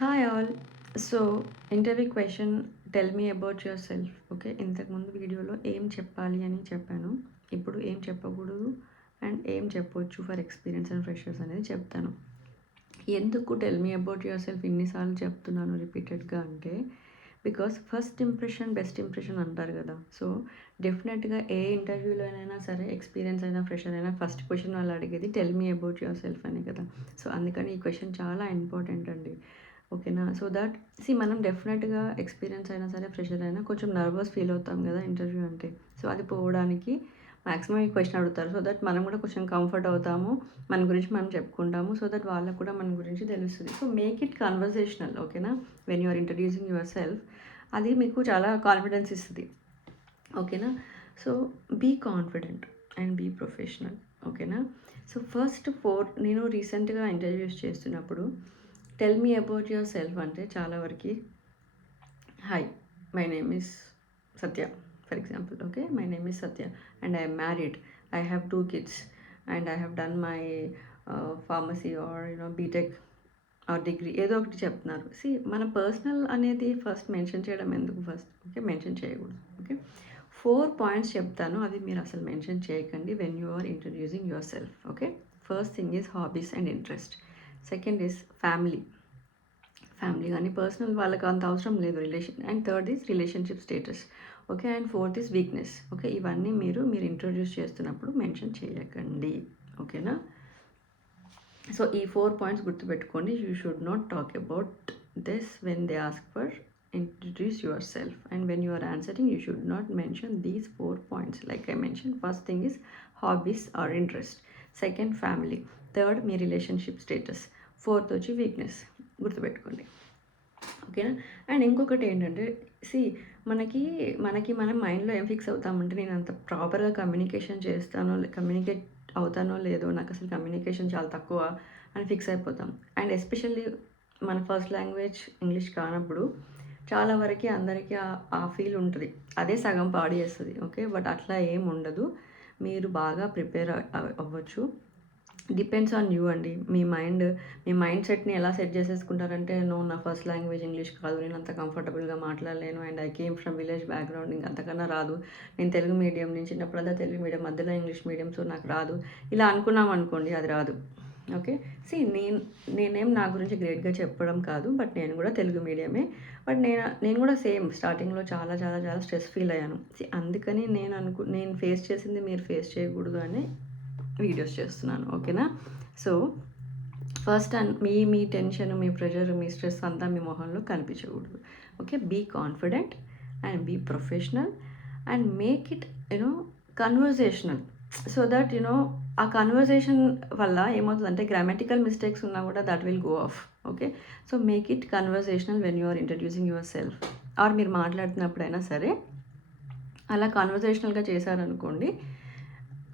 Hi all. So interview question, tell me about yourself. Okay, ఇంతకుముందు వీడియోలో ఏం చెప్పాలి అని చెప్పాను. ఇప్పుడు ఏం చెప్పకూడదు అండ్ ఏం చెప్పొచ్చు ఫర్ ఎక్స్పీరియన్స్ అండ్ ఫ్రెషర్స్ అనేది చెప్తాను. ఎందుకు tell me about your self ఇన్నిసార్లు చెప్తున్నాను రిపీటెడ్గా అంటే, because first impression best impression అంటారు కదా. సో డెఫినెట్గా ఏ ఇంటర్వ్యూలోనైనా సరే, ఎక్స్పీరియన్స్ అయినా ఫ్రెషర్ అయినా, ఫస్ట్ క్వశ్చన్ వాళ్ళు అడిగేది tell me about your self అనే కదా. సో అందుకని ఈ క్వశ్చన్ చాలా ఇంపార్టెంట్ అండి. ఓకేనా? సో దట్ మనం డెఫినెట్గా ఎక్స్పీరియన్స్ అయినా సరే, ఫ్రెషర్ అయినా కొంచెం నర్వస్ ఫీల్ అవుతాం కదా ఇంటర్వ్యూ అంటే. సో అది పోవడానికి మ్యాక్సిమం ఈ క్వశ్చన్ అడుగుతారు. సో దట్ మనం కూడా కొంచెం కంఫర్ట్ అవుతాము, మన గురించి మనం చెప్పుకుంటాము. సో దట్ వాళ్ళకు కూడా మన గురించి తెలుస్తుంది. So make it conversational. ఓకేనా? When you are introducing yourself, అది మీకు చాలా కాన్ఫిడెన్స్ ఇస్తుంది. ఓకేనా? So be confident and be professional. ఓకేనా? సో ఫస్ట్ నేను రీసెంట్గా ఇంటర్వ్యూస్ చేస్తున్నప్పుడు tell me about yourself అంటే చాలా వరకు hi, my name is Satya, for example. Okay, my name is Satya and I'm married, I have 2 kids and I have done my pharmacy or BTech are degree, ఏదో ఒకటి చెప్తున్నారు. మన personal అనేది first mention చేయడం ఎందుకు? ఓకే, మెన్షన్ చేయకూడదు. Okay, 4 points చెప్తాను, అవి మీరు అసలు మెన్షన్ చేయకండి when you are introducing yourself. Okay, first thing is hobbies and interest. Second is family కానీ పర్సనల్ వాళ్ళకి అంత అవసరం లేదు, relation. And third is relationship status. Okay, and fourth is weakness. Okay, ఇవన్నీ మీరు ఇంట్రొడ్యూస్ చేస్తున్నప్పుడు mention చేయకండి. ఓకేనా? సో ఈ 4 పాయింట్స్ గుర్తుపెట్టుకోండి. You should not talk about this when they ask for introduce yourself, and when you are answering you should not mention these 4 points like I mentioned. First thing is hobbies or interest, second family, third me relationship status, fourth వచ్చి weakness. గుర్తుపెట్టుకోండి. ఓకేనా? And ఇంకొకటి ఏంటంటే, C మనకి మనకి మనం మైండ్లో ఏం ఫిక్స్ అవుతామంటే, నేను అంత ప్రాపర్గా కమ్యూనికేట్ అవుతానో లేదో, నాకు అసలు కమ్యూనికేషన్ చాలా తక్కువ అని ఫిక్స్ అయిపోతాం. అండ్ ఎస్పెషల్లీ మన ఫస్ట్ లాంగ్వేజ్ ఇంగ్లీష్ కానప్పుడు చాలా వరకు అందరికీ ఆ ఫీల్ ఉంటుంది. అదే సగం పాడు చేస్తుంది. ఓకే, బట్ అట్లా ఏం ఉండదు. మీరు బాగా ప్రిపేర్ అవ్వచ్చు. డిపెండ్స్ ఆన్ యూ అండి. మీ మైండ్ సెట్ని ఎలా సెట్ చేసేసుకుంటారంటే, నా ఫస్ట్ లాంగ్వేజ్ ఇంగ్లీష్ కాదు, నేను అంత కంఫర్టబుల్గా మాట్లాడలేను, and I came from village background, ఇంక అంతకన్నా రాదు, నేను తెలుగు మీడియం, నేను చిన్నప్పుడంతా తెలుగు మీడియం, మధ్యలో ఇంగ్లీష్ మీడియం, సో నాకు రాదు, ఇలా అనుకున్నాం అనుకోండి, అది రాదు. ఓకే, నేనేం నా గురించి గ్రేట్గా చెప్పడం కాదు, బట్ నేను కూడా తెలుగు మీడియమే. బట్ నేను కూడా సేమ్ స్టార్టింగ్లో చాలా చాలా చాలా స్ట్రెస్ ఫీల్ అయ్యాను. అందుకని నేను ఫేస్ చేసింది మీరు ఫేస్ చేయకూడదు అని వీడియోస్ చేస్తున్నాను. ఓకేనా? సో ఫస్ట్ మీ టెన్షన్, మీ ప్రెషర్, మీ స్ట్రెస్ అంతా మీ మొహంలో కనిపించకూడదు. Okay, be confident and be professional and make it conversational. So that ఆ కన్వర్జేషన్ వల్ల ఏమవుతుందంటే, గ్రామటికల్ మిస్టేక్స్ ఉన్నా కూడా that will go off. Okay, so make it conversational when you are introducing yourself, or మీరు మాట్లాడుతున్నప్పుడైనా సరే అలా కన్వర్జేషనల్గా చేశారనుకోండి,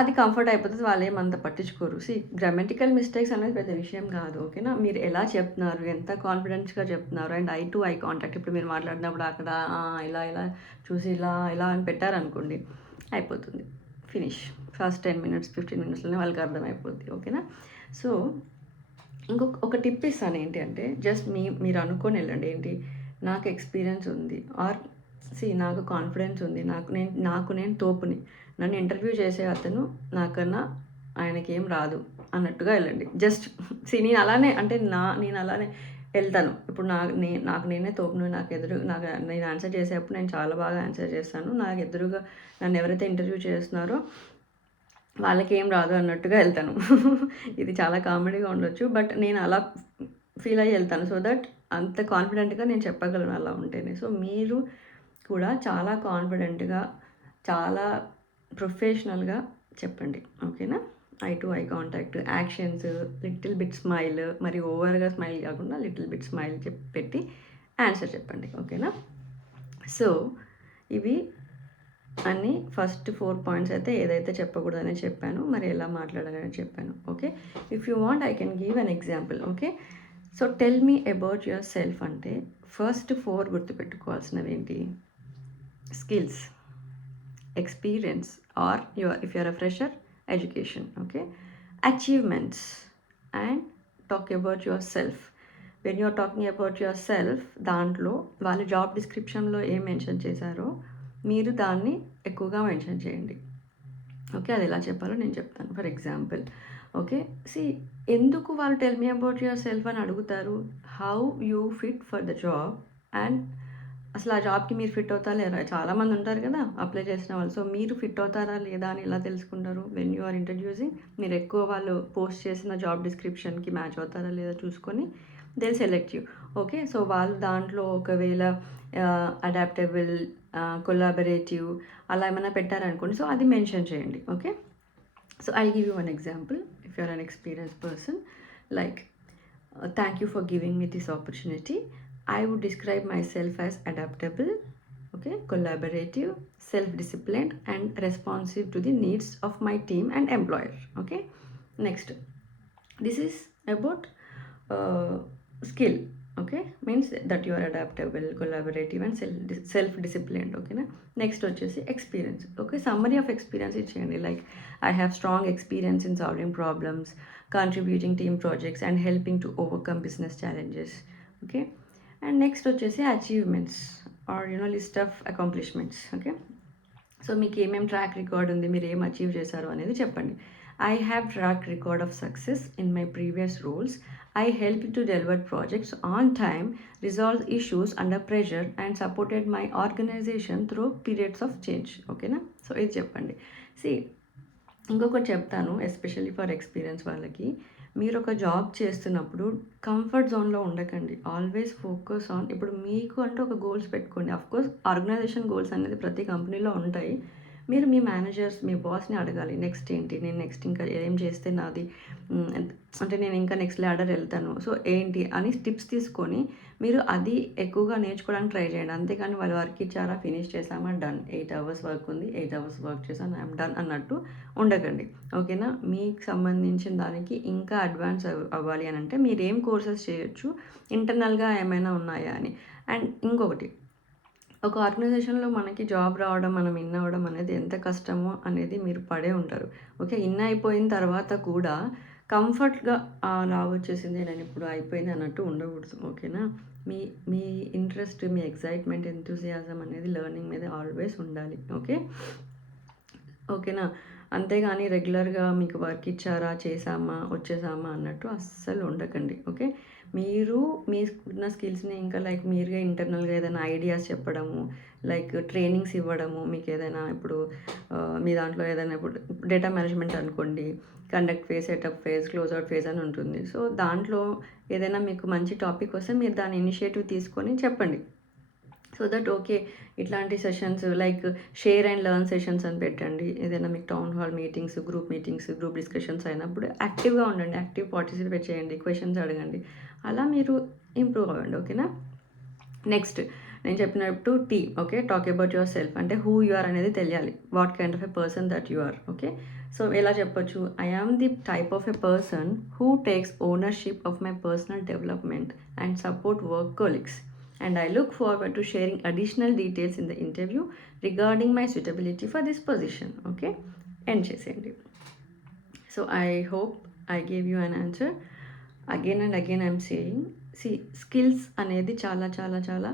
అది కంఫర్ట్ అయిపోతుంది, వాళ్ళు ఏమంత పట్టించుకోరు. గ్రామటికల్ మిస్టేక్స్ అనేది పెద్ద విషయం కాదు. ఓకేనా? మీరు ఎలా చెప్తున్నారు, ఎంత కాన్ఫిడెన్స్గా చెప్తున్నారు, and I to eye contact, ఇప్పుడు మీరు మాట్లాడినప్పుడు అక్కడ ఇలా ఇలా చూసి ఇలా అని పెట్టారనుకోండి, అయిపోతుంది, ఫినిష్. ఫస్ట్ 10 minutes 15 minutesలోనే వాళ్ళకి అర్థమైపోద్ది. ఓకేనా? సో ఒక టిప్ ఇస్తాను. ఏంటి అంటే, జస్ట్ మీరు అనుకొని వెళ్ళండి, ఏంటి, నాకు ఎక్స్పీరియన్స్ ఉంది, ఆర్ నాకు కాన్ఫిడెన్స్ ఉంది, నాకు నేను తోపుని, నన్ను ఇంటర్వ్యూ చేసే అతను నాకన్నా ఆయనకేం రాదు అన్నట్టుగా వెళ్ళండి. జస్ట్ నేను అలానే అంటే నేను అలానే వెళ్తాను. ఇప్పుడు నాకు నేనే తోపును, నేను ఆన్సర్ చేసేటప్పుడు నేను చాలా బాగా ఆన్సర్ చేస్తాను, నాకు ఎదురుగా నన్ను ఎవరైతే ఇంటర్వ్యూ చేస్తున్నారో వాళ్ళకి ఏం రాదు అన్నట్టుగా వెళ్తాను. ఇది చాలా కామెడీగా ఉండొచ్చు, బట్ నేను అలా ఫీల్ అయ్యి వెళ్తాను. సో దట్ అంత కాన్ఫిడెంట్గా నేను చెప్పగలను అలా ఉంటేనే. సో మీరు కూడా చాలా కాన్ఫిడెంట్గా, చాలా ప్రొఫెషనల్గా చెప్పండి. ఓకేనా? I to eye contact, actions, little bit smile, మరి ఓవర్గా స్మైల్ కాకుండా లిటిల్ బిట్ స్మైల్ పెట్టి ఆన్సర్ చెప్పండి. ఓకేనా? సో ఇవి అన్నీ ఫస్ట్ 4 పాయింట్స్ అయితే ఏదైతే చెప్పకూడదని చెప్పాను, మరి ఎలా మాట్లాడాలని చెప్పాను. Okay, if you want I can give an example. Okay, so tell me about yourself అంటే ఫస్ట్ 4 గుర్తుపెట్టుకోవాల్సినవి ఏంటి? Skills, experience, or if you're a fresher, education. Okay, achievements, and talk about yourself. When you are talking about yourself దాంట్లో వాళ్ళు job డిస్క్రిప్షన్లో ఏం mention చేశారో మీరు దాన్ని ఎక్కువగా మెన్షన్ చేయండి. ఓకే, అది ఎలా చెప్పాలో నేను చెప్తాను. ఫర్ ఎగ్జాంపుల్, ఓకే, ఎందుకు వాళ్ళు tell me about your self అని అడుగుతారు? How you fit for the job, and అసలు ఆ జాబ్కి మీరు ఫిట్ అవుతారా లేదా? చాలామంది ఉంటారు కదా అప్లై చేసిన వాళ్ళు. సో మీరు ఫిట్ అవుతారా లేదా అని ఎలా తెలుసుకుంటారు? వెన్ యూ ఆర్ ఇంట్రడ్యూసింగ్, మీరు ఎక్కువ వాళ్ళు పోస్ట్ చేసిన జాబ్ డిస్క్రిప్షన్కి మ్యాచ్ అవుతారా లేదా చూసుకొని they select you. Okay, so వాళ్ళు దాంట్లో ఒకవేళ అడాప్టబుల్, కొలాబరేటివ్ అలా ఏమైనా పెట్టారనుకోండి, సో అది మెన్షన్ చేయండి. Okay, so I give you one example. If you are an experience person, like thank you for giving me this opportunity. I would describe myself as adaptable, okay, collaborative, self-disciplined, and responsive to the needs of my team and employer. Okay, next, this is about skill. Okay, means that you are adaptable, collaborative, and self-disciplined. Okay na? Next వచ్చేసి experience. Okay, summary of experience ఇచ్చేయండి. Like, I have strong experience in solving problems, contributing team projects, and helping to overcome business challenges. Okay, and next వచ్చేసి achievements or list of accomplishments. Okay, so మీకు ఏమేమి track record ఉంది, మీరు ఏం achieve చేశారు అనేది చెప్పండి. I have track record of success in my previous roles. I help to deliver projects on time, resolve issues under pressure, and supported my organization through periods of change. ఓకేనా, so ఇది చెప్పండి. ఇంకొకటి చెప్తాను, especially for experience వాళ్ళకి. మీరు ఒక job చేస్తున్నప్పుడు comfort జోన్లో ఉండకండి. ఆల్వేస్ ఫోకస్ ఆన్, ఇప్పుడు మీకు అంటూ ఒక గోల్స్ పెట్టుకోండి. అఫ్కోర్స్ ఆర్గనైజేషన్ గోల్స్ అనేది ప్రతి కంపెనీలో ఉంటాయి. మీరు మీ మేనేజర్స్, మీ బాస్ని అడగాలి, నెక్స్ట్ ఏంటి, నేను నెక్స్ట్ ఇంకా ఏం చేస్తే నాది అంటే నేను ఇంకా నెక్స్ట్ ల్యాడర్ వెళ్తాను, సో ఏంటి అని టిప్స్ తీసుకొని మీరు అది ఎక్కువగా నేర్చుకోవడానికి ట్రై చేయండి. అంతేకాని వాళ్ళు వర్క్ ఇచ్చారా, ఫినిష్ చేసామా, డన్, 8 అవర్స్ వర్క్ ఉంది, 8 అవర్స్ వర్క్ చేసాను, ఐఎమ్ డన్ అన్నట్టు ఉండకండి. ఓకేనా, మీకు సంబంధించిన దానికి ఇంకా అడ్వాన్స్ అవ్వాలి అని అంటే మీరు ఏం కోర్సెస్ చేయొచ్చు, ఇంటర్నల్గా ఏమైనా ఉన్నాయా అని. అండ్ ఇంకొకటి, ఒక ఆర్గనైజేషన్లో మనకి జాబ్ రావడం, మనం ఇన్ అవ్వడం అనేది ఎంత కష్టమో అనేది మీరు పడే ఉంటారు. ఓకే, ఇన్ అయిపోయిన తర్వాత కూడా కంఫర్ట్గా వచ్చేసింది, నేను ఇప్పుడు అయిపోయింది అన్నట్టు ఉండకూడదు. ఓకేనా, మీ మీ ఇంట్రెస్ట్, మీ ఎక్సైట్మెంట్, ఎంతూజియాజం అనేది లెర్నింగ్ మీద ఆల్వేస్ ఉండాలి. ఓకేనా, అంతేగాని రెగ్యులర్గా మీకు వర్క్ ఇచ్చారా, చేసామా, వచ్చేసామా అన్నట్టు అస్సలు ఉండకండి. ఓకే, మీరు మీకున్న స్కిల్స్ని ఇంకా లైక్ మీరుగా ఇంటర్నల్గా ఏదైనా ఐడియాస్ చెప్పడము, లైక్ ట్రైనింగ్స్ ఇవ్వడము, మీకు ఏదైనా ఇప్పుడు మీ దాంట్లో ఏదైనా ఇప్పుడు డేటా మేనేజ్మెంట్ అనుకోండి, conduct phase, setup phase, closeout phase అని ఉంటుంది. సో దాంట్లో ఏదైనా మీకు మంచి టాపిక్ వస్తే మీరు దాని ఇనిషియేటివ్ తీసుకొని చెప్పండి. సో దట్ ఓకే, ఇట్లాంటి sessions like share and learn sessions అని పెట్టండి. ఏదైనా మీకు town hall meetings, group discussions అయినప్పుడు యాక్టివ్గా ఉండండి, యాక్టివ్ పార్టిసిపేట్ చేయండి, క్వశ్చన్స్ అడగండి, అలా మీరు ఇంప్రూవ్ అవ్వండి. ఓకేనా, నెక్స్ట్ నేను చెప్పినట్టు okay, talk about yourself అంటే హూ యు ఆర్ అనేది తెలియాలి, what kind of a person that you are. Okay, so ఎలా చెప్పొచ్చు, I am the type of a person who takes ownership of my personal development and support work colleagues, and I look forward to sharing additional details in the interview regarding my suitability for this position. Okay, end chesandi. So I hope I gave you an answer. Again and again I'm saying, skills anedi చాలా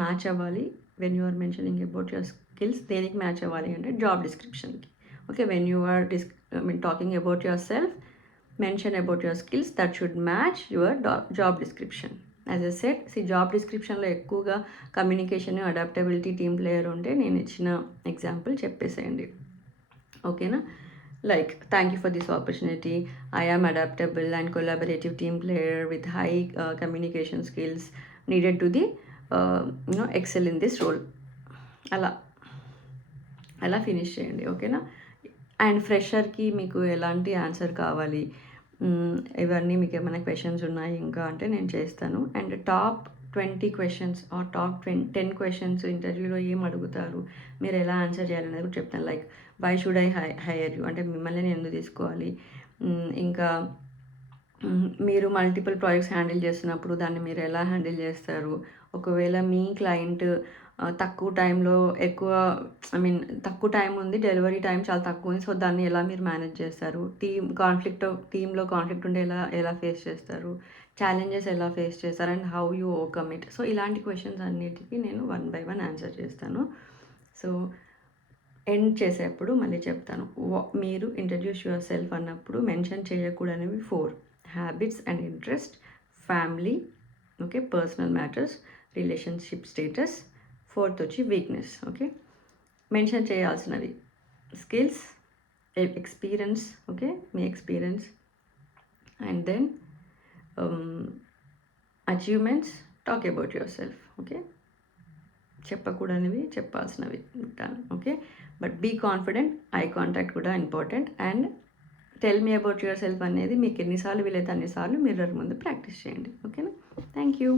match అవ్వాలి. When you are mentioning about your skills, దేనికి match అవ్వాలి అంటే job డిస్క్రిప్షన్కి. Okay, when you are talking about yourself, mention about your skills that should match your job description. As a set, job డిస్క్రిప్షన్లో ఎక్కువగా communication, adaptability, team player ఉంటే నేను ఇచ్చిన example చెప్పేసేయండి. ఓకేనా, like thank you for this opportunity, I am adaptable and collaborative team player with high communication skills needed to the excel in this role. అలా finish చేయండి. ఓకేనా, అండ్ ఫ్రెషర్కి మీకు ఎలాంటి ఆన్సర్ కావాలి, ఇవన్నీ మీకు ఏమైనా క్వశ్చన్స్ ఉన్నాయి ఇంకా అంటే నేను చేస్తాను. And top 20 questions or top 10 questions ఇంటర్వ్యూలో ఏం అడుగుతారు, మీరు ఎలా ఆన్సర్ చేయాలనేది కూడా చెప్తాను. Like why should I hire you అంటే మిమ్మల్ని నేను ఎందుకు తీసుకోవాలి, ఇంకా మీరు మల్టిపుల్ ప్రాజెక్ట్స్ హ్యాండిల్ చేస్తున్నప్పుడు దాన్ని మీరు ఎలా హ్యాండిల్ చేస్తారు, ఒకవేళ మీ క్లయింట్ తక్కువ టైంలో తక్కువ టైం ఉంది, డెలివరీ టైం చాలా తక్కువ ఉంది, సో దాన్ని ఎలా మీరు మేనేజ్ చేస్తారు, టీంలో కాన్ఫ్లిక్ట్ ఉంటే ఎలా ఫేస్ చేస్తారు, ఛాలెంజెస్ ఎలా ఫేస్ చేస్తారు and how you overcome it. So ఇలాంటి క్వశ్చన్స్ అన్నిటికీ నేను 1 బై 1 ఆన్సర్ చేస్తాను. సో ఎండ్ చేసేప్పుడు మళ్ళీ చెప్తాను. మీరు ఇంట్రడ్యూస్ యువర్ సెల్ఫ్ అన్నప్పుడు మెన్షన్ చేయకూడనివి 4: habits and interest, family, okay, personal matters, relationship status, 4th వచ్చి వీక్నెస్. ఓకే, మెన్షన్ చేయాల్సినవి స్కిల్స్, ఎక్స్పీరియన్స్, ఓకే, మీ experience, and then achievements, talk about yourself. Okay, చెప్పకూడనివి చెప్పాల్సినవి ఉంటాను. Okay, but be confident, eye contact కూడా important. And tell me about your self అనేది మీకు ఎన్నిసార్లు వీలైతే అన్నిసార్లు మిర్రర్ ముందు ప్రాక్టీస్ చేయండి. ఓకేనా? Thank you.